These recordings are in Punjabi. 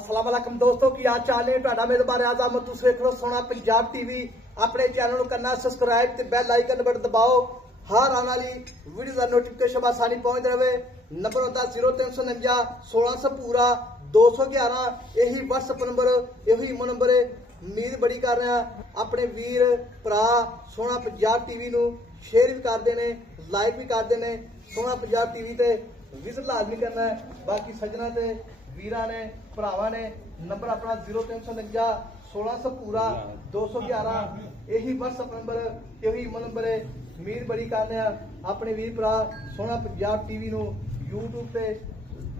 अस्सलाम वालेकुम दोस्तों की हाल चाल है ਤੁਹਾਡਾ ਮੇਜ਼ਬਾਨ ਆਜ਼ਮ ਤੁਸੀਂ ਵੇਖ ਰਹੇ ਸੋਹਣਾ ਪੰਜਾਬ ਟੀਵੀ ਆਪਣੇ ਚੈਨਲ ਨੂੰ ਕਰਨਾ ਸਬਸਕ੍ਰਾਈਬ ਤੇ ਬੈਲ ਆਈਕਨ ਬਟਨ ਦਬਾਓ ਹਰ ਆਉਣ ਵਾਲੀ ਵੀਡੀਓ ਦਾ ਨੋਟੀਫਿਕੇਸ਼ਨ ਆਸਾਨੀ ਪਹੁੰਚ ਰਹੇ ਨੰਬਰ ਹੁੰਦਾ 0349 1600 ਪੂਰਾ 211 ਇਹੀ WhatsApp ਨੰਬਰ ਇਹੀ ਈਮੋ ਨੰਬਰ ਹੈ ਉਮੀਦ ਬੜੀ ਕਰ ਰਿਹਾ ਆਪਣੇ ਵੀਰ ਭਰਾ ਸੋਹਣਾ ਪੰਜਾਬ ਟੀਵੀ ਨੂੰ ਸ਼ੇਅਰ ਵੀ ਕਰਦੇ ਨੇ ਲਾਈਕ ਵੀ ਕਰਦੇ ਨੇ ਸੋਹਣਾ ਪੰਜਾਬ ਟੀਵੀ ਤੇ ਵਿਜ਼ਿਟ ਲਾਜ਼ਮੀ ਕਰਨਾ ਹੈ ਬਾਕੀ ਸੱਜਣਾ ਤੇ ਵੀਰਾਂ ਨੇ ਭਰਾਵਾਂ ਨੇ ਨੰਬਰ ਆਪਣਾ 0349 1600 ਪੂਰਾ 211 ਇਹੀ WhatsApp ਨੰਬਰ ਇਹੀ ਈਮੋ ਨੰਬਰ ਹੈ ਉਮੀਦ ਬੜੀ ਕਰਨੇ ਆ ਆਪਣੇ ਵੀਰ ਭਰਾ ਸੋਹਣਾ ਪੰਜਾਬ ਟੀਵੀ ਨੂੰ YouTube ਤੇ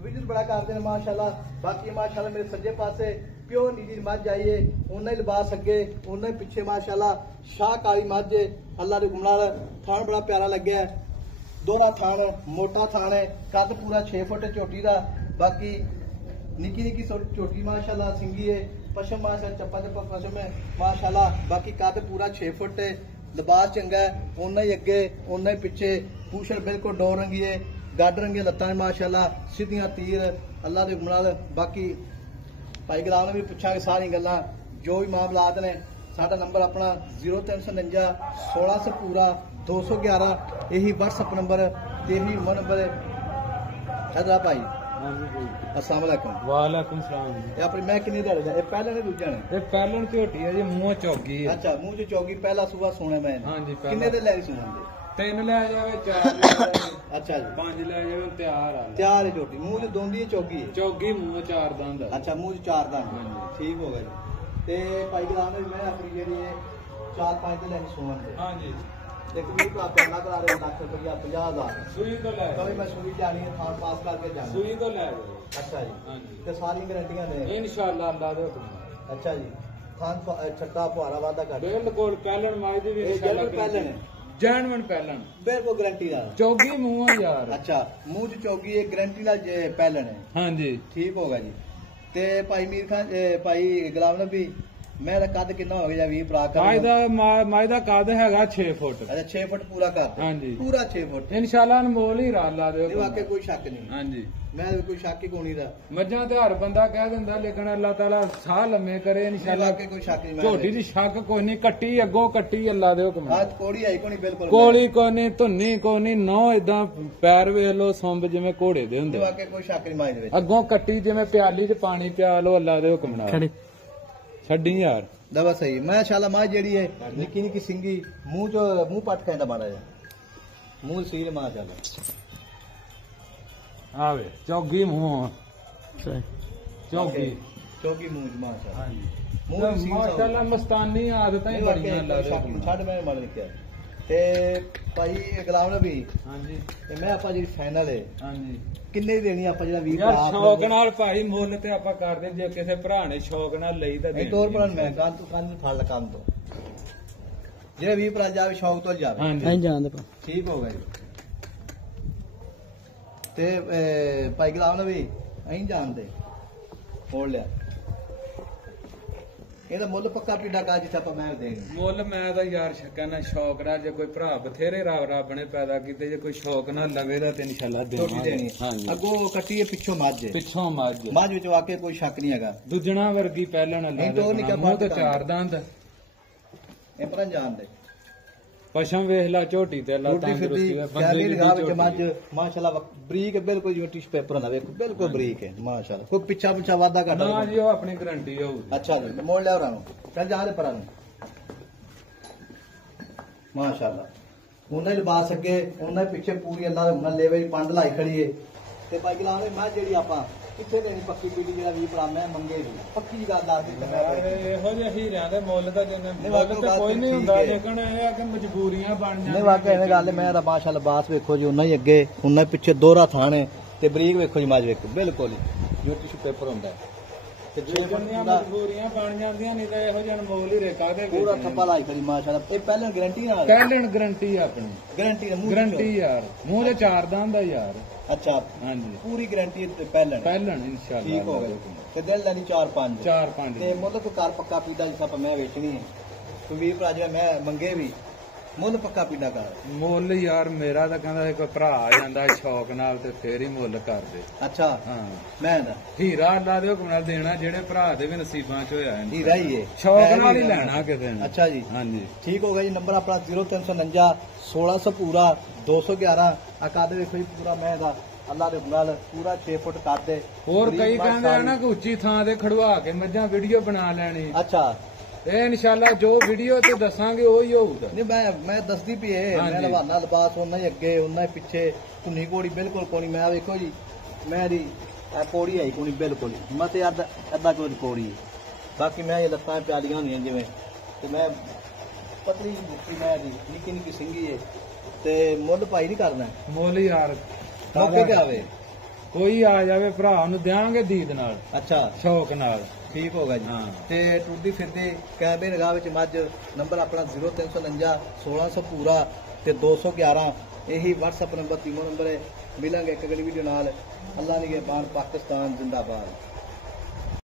ਵਿਜ਼ਿਟ ਬੜਾ ਕਰਦੇ ਨੇ ਮਾਸ਼ਾਅੱਲਾ ਬਾਕੀ ਮਾਸ਼ਾਅੱਲਾ ਮੇਰੇ ਸੱਜੇ ਪਾਸੇ ਪਿਓਰ ਨੀਲੀ ਮੱਝ ਆਈਏ ਉਹਨਾਂ ਹੀ ਲਿਬਾਸ ਅੱਗੇ ਉਹਨਾਂ ਹੀ ਪਿੱਛੇ ਮਾਸ਼ਾਅੱਲਾ ਸ਼ਾਹ ਕਾਲੀ ਮੱਝ ਅੱਲਾ ਦੇ ਹੁਕਮ ਨਾਲ ਥਾਣ ਬੜਾ ਪਿਆਰਾ ਲੱਗਿਆ ਦੋਵਾ ਥਾਣ ਮੋਟਾ ਥਾਣ ਹੈ ਕੱਦ ਪੂਰਾ 6 ਫੁੱਟ ਝੋਟੀ ਦਾ ਬਾਕੀ निकी निकी छोटी माशाल्लाह सिंगी है पशम माशाल्लाह चप्पा चप्पा पशम है माशाल्लाह बाकी कद पूरा 6 फुट है लिबास चंगा है ओना ही अगे ओना ही पिछे पूछड़ बिल्कुल डो रंगी है गड रंगी लत्तां माशाल्लाह सीधियां तीर अल्लाह दे हुकम नाल बाकी भाई गुलाम ने भी पुछांगे सारी गल्लां जो भी मामलात ने साडा नंबर अपना 0349 1600 पूरा 211 यही WhatsApp नंबर ते ही ईमो नंबर है भाई अस्सलाम वालेकुम वालेकुम सलाम ये अपनी मैं कितनी दे रहा है पहले ने दूजा ने ये पहलन झोटी है जी मुंह चौगी है अच्छा मुंह च चौगी पहला सुबह सोने मैं हां जी कितने दे ले सुनन दे 3 ले जावे 4 ले जावे अच्छा जी 5 ले जावे तैयार आ तैयार है झोटी मुंह च दोंदी है चौगी है चौगी मुंह 4 दंद अच्छा मुंह च 4 दंद ठीक हो गया जी ते भाई गुलाम ने मैं अपनी जेडी है 4-5 दे ले सुनन दे हां जी एक भी का करना करा रहे लाख रुपया 50000 सुई तो ले कभी मैं सुई जानी है थान पास करके जाना सुई तो ले अच्छा जी हां जी ते सारी गारंटियां दे इंशाल्लाह अल्लाह दे हुकम अच्छा जी थान छट्टा फुहारा वादा कर बिल्कुल पहलन माई दी भी इंशाल्लाह पहलन जानवन पहलन बिल्कुल गारंटी दा चौगी मुंह यार अच्छा मुंह च चौगी है गारंटी नाल पहलन है हां जी ठीक होगा जी ते भाई मीर खान भाई गुलाम नबी मैं दा कद कितना हो गया 20 भरा कर माई दा कद हैगा 6 फुट अच्छा 6 फुट पूरा कर हां जी पूरा 6 फुट इंशाल्लाह अनमोल ही रा ला दे वाकई कोई शक नहीं हां जी मैं कोई शक ही कोनी दा मज्जां ते हर बंदा कह दिंदा लेकिन अल्लाह ताला साह लम्मे करे इंशाल्लाह वाकई कोई शक नहीं झोटी दी शक कोई नहीं कट्टी अगों कट्टी अल्लाह दे हुकम हां कोड़ी आई कोनी बिल्कुल कोली कोई नहीं धुन्नी कोई नहीं नौ इदां पैर वेख लो सुंब जिवें घोड़े दे हुंदे वाकई कोई शक नहीं माई दे विच अगों कट्टी जिवें प्याली च पानी पिया लो अल्लाह दे हुकम नाल छड्डी यार दवा सही माशाल्लाह मां जेडी है निक्की निक्की सिंगी मुंह पट कहंदा माड़ा जा मुंह सील माशाल्लाह आवे चौगी मुंह चौगी चौगी मुंह माशाल्लाह हां जी मुंह सील माशाल्लाह मस्तानी आदतां ही बड़ियां अल्लाह दे हुकम छड़ मैं मार लिखया ते भाई गुलाम नबी हां जी ते मैं आपा जी फाइनल है हां जी किन्ने देनी आपा जेड़ा 20 यार शौक नाल भाई मुੱਲ ਤੇ ਆਪਾਂ ਕਰਦੇ ਜੇ ਕਿਸੇ ਭਰਾ ਨੇ ਸ਼ੌਕ ਨਾਲ ਲਈ ਤਾਂ ਇਹ ਤੋਰ ਪਰ ਮੈਂ ਕਾਂ ਤੂੰ ਕੰਨ ਫੜ ਲ ਕੰਮ ਤੋਂ ਜਿਹੜੇ 20 ਭਰਾ ਜਾਵੇ ਸ਼ੌਕ ਤੋਂ ਜਾਵੇ ਹਾਂ ਜਾਣਦੇ ਪਾ ਠੀਕ ਹੋ ਗਿਆ ਤੇ ਭਾਈ ਗੁਲਾਮ ਨਬੀ ਅਹੀਂ ਜਾਣਦੇ ਹੋੜ ਲਿਆ ਇਹਦਾ ਮੁੱਲ ਪੱਕਾ ਪੀੜਾ ਕਾ ਜਿੱਥੇ ਆਪਾਂ ਮੈਂ ਦੇਣੀ ਮੁੱਲ ਮੈਂ ਤਾਂ ਯਾਰ ਕਹਿੰਦਾ ਸ਼ੌਕ ਨਾਲ ਜੇ ਕੋਈ ਭਰਾ ਬਥੇਰੇ ਰੱਬ ਨੇ ਪੈਦਾ ਕੀਤੇ ਜੇ ਕੋਈ ਸ਼ੌਕ ਨਾਲ ਲਵੇ ਤਾਂ ਤੇ ਇਨਸ਼ਾਅੱਲਾ ਦੇਣੀ ਹਾਂਜੀ ਅੱਗੋਂ ਕੱਟੀਏ ਪਿੱਛੋਂ ਮੱਝ ਮੱਝ ਵਿੱਚ ਵਾਕਈ ਕੋਈ ਸ਼ੱਕ ਨਹੀਂ ਹੈਗਾ ਦੁੱਜਣਾ ਵਰਗੀ ਪਹਿਲਣ ਅੱਲਾ ਮੂੰਹ ਤੇ 4 ਦੰਦ ਇਹ ਪਰਾਂ ਜਾਣਦੇ ਪਸ਼ਮ ਵੇਖ ਲਾ ਝੋਟੀ ਤੇ ਅੱਲਾ ਤੰਦਰੁਸਤੀ ਦੇ ਬੰਦੇ ਦੀ ਝੋਟੀ ਮੱਝ ਮਾਸ਼ਾਅੱਲਾ ਬਰੀਕ ਬਿਲਕੁਲ ਜਿਵੇਂ ਟਿਸ਼ੂ ਪੇਪਰ ਹੁੰਦਾ ਵੇਖੋ ਬਿਲਕੁਲ ਬਰੀਕ ਹੈ ਮਾਸ਼ਾਅੱਲਾ ਕੋਈ ਪਿੱਛਾ ਵਾਦਾ ਕਰਦਾ ਨਾ ਜੀ ਉਹ ਆਪਣੀ ਗਾਰੰਟੀ ਹੋਊਗੀ ਅੱਛਾ ਜੀ ਮੋੜ ਲਿਆ ਉਹਨਾਂ ਨੂੰ ਚੱਲ ਜਾ ਦੇ ਪਰਾਂ ਨੂੰ ਮਾਸ਼ਾਅੱਲਾ ਉਹਨਾਂ ਦੇ ਲਿਬਾਸ ਅੱਗੇ ਉਹਨਾਂ ਦੇ ਪਿੱਛੇ ਪੂਰੀ ਅੱਲਾ ਦੇ ਹੁਕਮ ਲੈਵੇ ਪੰਡ ਲਾਈ ਖੜੀ ਏ ਤੇ ਭਾਈ ਗੁਲਾਮ ਮੈਂ ਜਿਹੜੀ ਆਪਾਂ ਕਿੱਥੇ ਦੇਣੀ ਪੱਕੀ ਪੀੜੀ ਜਿਹੜਾ 20 ਭਰਾ ਮੈਂ ਮੰਗੇ ਵੀ ਪੱਕੀ ਗੱਲ ਦੱਸ ਦੇ ਇਹੋ ਜਿਹੇ ਹੀਰਿਆਂ ਦੇ ਮੁੱਲ ਤਾਂ ਕੋਈ ਨਹੀਂ ਹੁੰਦਾ ਲੇਕਿਨ ਇਹ ਆ ਕਿ ਮਜਬੂਰੀਆਂ ਬਣ ਜਾਂਦੀਆਂ ਨਹੀਂ ਵਾਕਿਆ ਇਹ ਗੱਲ ਮੈਂ ਤਾਂ ਮਾਸ਼ਾਅੱਲਾ ਲਿਬਾਸ ਵੇਖੋ ਜੀ ਉਹਨਾਂ ਹੀ ਅੱਗੇ ਉਹਨਾਂ ਪਿੱਛੇ ਦੋਹਰਾ ਥਾਣ ਹੈ ਤੇ ਬਰੀਕ ਵੇਖੋ ਜੀ ਮਾਜ ਵੇਖੋ ਬਿਲਕੁਲ ਜੋ ਟਿਸ਼ੂ ਪੇਪਰ ਹੁੰਦਾ ਤੇ ਮਜਬੂਰੀਆਂ ਬਣ ਜਾਂਦੀਆਂ ਨਹੀਂ ਤਾਂ ਇਹੋ ਜਿਹੇ ਅਨਮੋਲ ਹੀ ਰੇਕਾ ਦੇ ਪੂਰਾ ਥੱਪਾ ਲਾਈ ਖੜੀ ਮਾਸ਼ਾਅੱਲਾ ਇਹ ਪਹਿਲਾਂ ਗਾਰੰਟੀ ਨਾਲ ਗਾਰੰਟੀ ਆਪਣੀ ਗਾਰੰਟੀ ਯਾਰ ਮੂੰਹ ਦੇ 4 ਦੰਦ ਆ ਯਾਰ अच्छा हाँ जी पूरी गारंटी पहलन इंशाअल्लाह ठीक हो गई ते दिल लैनी 4-5 ते मतलब कार पक्का पीड़ा जिस मैं बेचनी है तो 20 भरा जो मैं मंगे भी ਮੁੱਲ ਪੱਕਾ ਪੀਣਾ ਕਰ। ਮੁੱਲ ਯਾਰ ਮੇਰਾ ਤਾਂ ਕਹਿੰਦਾ ਸੀ ਕੋਈ ਭਰਾ ਆ ਜਾਂਦਾ ਸ਼ੌਕ ਨਾਲ ਤੇ ਫੇਰ ਹੀ ਮੁੱਲ ਕਰਦੇ। ਅੱਛਾ ਹਾਂ ਮੈਂ ਦਾ ਹੀਰਾ ਅੱਲਾ ਦੇ ਹੁਕਮ ਨਾਲ ਦੇਣਾ, ਜਿਹੜੇ ਭਰਾ ਦੇ ਵੀ ਨਸੀਬਾਂ ਚ ਹੋਇਆ ਹੀਰਾ ਹੀ ਹੈ, ਸ਼ੌਕ ਨਾਲ ਹੀ ਲੈਣਾ ਕਿਸੇ ਨੇ। ਅੱਛਾ ਜੀ, ਹਾਂਜੀ ਠੀਕ ਹੋ ਗਿਆ ਜੀ। ਨੰਬਰ ਆਪਣਾ 0349 1600 ਪੂਰਾ 211 ਅਕਾਦੇ ਵੇਖੋ ਜੀ ਪੂਰਾ ਮੈਂ ਦਾ ਅੱਲਾ ਦੇ ਨਾਲ ਪੂਰਾ 6 ਫੁੱਟ ਕਰਦੇ। ਹੋਰ ਕਈ ਕਹਿੰਦੇ ਆ ਨਾ ਕਿ ਉੱਚੀ ਥਾਂ ਤੇ ਖੜਵਾ ਕੇ ਮੱਝਾਂ ਵੀਡੀਓ ਬਣਾ ਲੈਣੀ। ਅੱਛਾ ਇਹ ਇਨਸ਼ਾਅੱਲਾ ਜੋ ਵੀਡੀਓ ਤੇ ਦੱਸਾਂਗੇ ਉਹੀ ਹੋਊਗਾ। ਨਹੀਂ ਮੈਂ ਦੱਸਦੀ ਪਈ ਏ, ਮੈਂ ਲਵਾਨਾ ਲਿਬਾਸ ਉਹਨਾਂ ਹੀ ਅੱਗੇ ਉਹਨਾਂ ਹੀ ਪਿੱਛੇ, ਧੁੰਨੀ ਕੋੜੀ ਬਿਲਕੁਲ ਕੋਣੀ। ਮੈਂ ਵੇਖੋ ਜੀ ਮੈਂ ਦੀ ਕੋੜੀ ਆਈ ਕੋਣੀ ਬਿਲਕੁਲ ਮਤੇ ਅੱਧਾ ਕੋਈ ਕੋੜੀ। ਬਾਕੀ ਮੈਂ ਇਹ ਲੱਤਾਂ ਪਿਆਲੀਆਂ ਹੁੰਦੀਆਂ ਜਿਵੇਂ, ਤੇ ਮੈਂ ਪਤਲੀ ਬੁੱਕੀ ਮੈਂ ਦੀ ਨਿੱਕੀ ਨਿੱਕੀ ਸਿੰਗੀ ਏ। ਤੇ ਮੁੱਲ ਭਾਈ ਨਹੀਂ ਕਰਨਾ, ਮੁੱਲ ਯਾਰ ਮੌਕੇ ਤੇ ਆਵੇ ਕੋਈ ਆ ਜਾਵੇ ਭਰਾ ਨੂੰ ਦਿਆਂਗੇ ਦੀਦ ਨਾਲ। ਅੱਛਾ ਸ਼ੌਕ ਨਾਲ ਠੀਕ ਹੋਗਾ ਜੀ। ਤੇ ਟੁੱਟਦੀ ਫਿਰਦੀ ਕੈਬੇ ਨਿਗਾਹ ਵਿੱਚ ਮੱਝ। ਨੰਬਰ ਆਪਣਾ 0349 1600 ਪੂਰਾ ਤੇ 211 ਇਹੀ WhatsApp ਨੰਬਰ, ਤੀਮੋ ਨੰਬਰ ਹੈ। ਮਿਲਾਂਗੇ ਇੱਕ ਅਗਲੀ ਵੀਡੀਓ ਨਾਲ। ਅੱਲਾ ਨਿਗਹਿਬਾਨ, ਪਾਕਿਸਤਾਨ ਜਿੰਦਾਬਾਦ।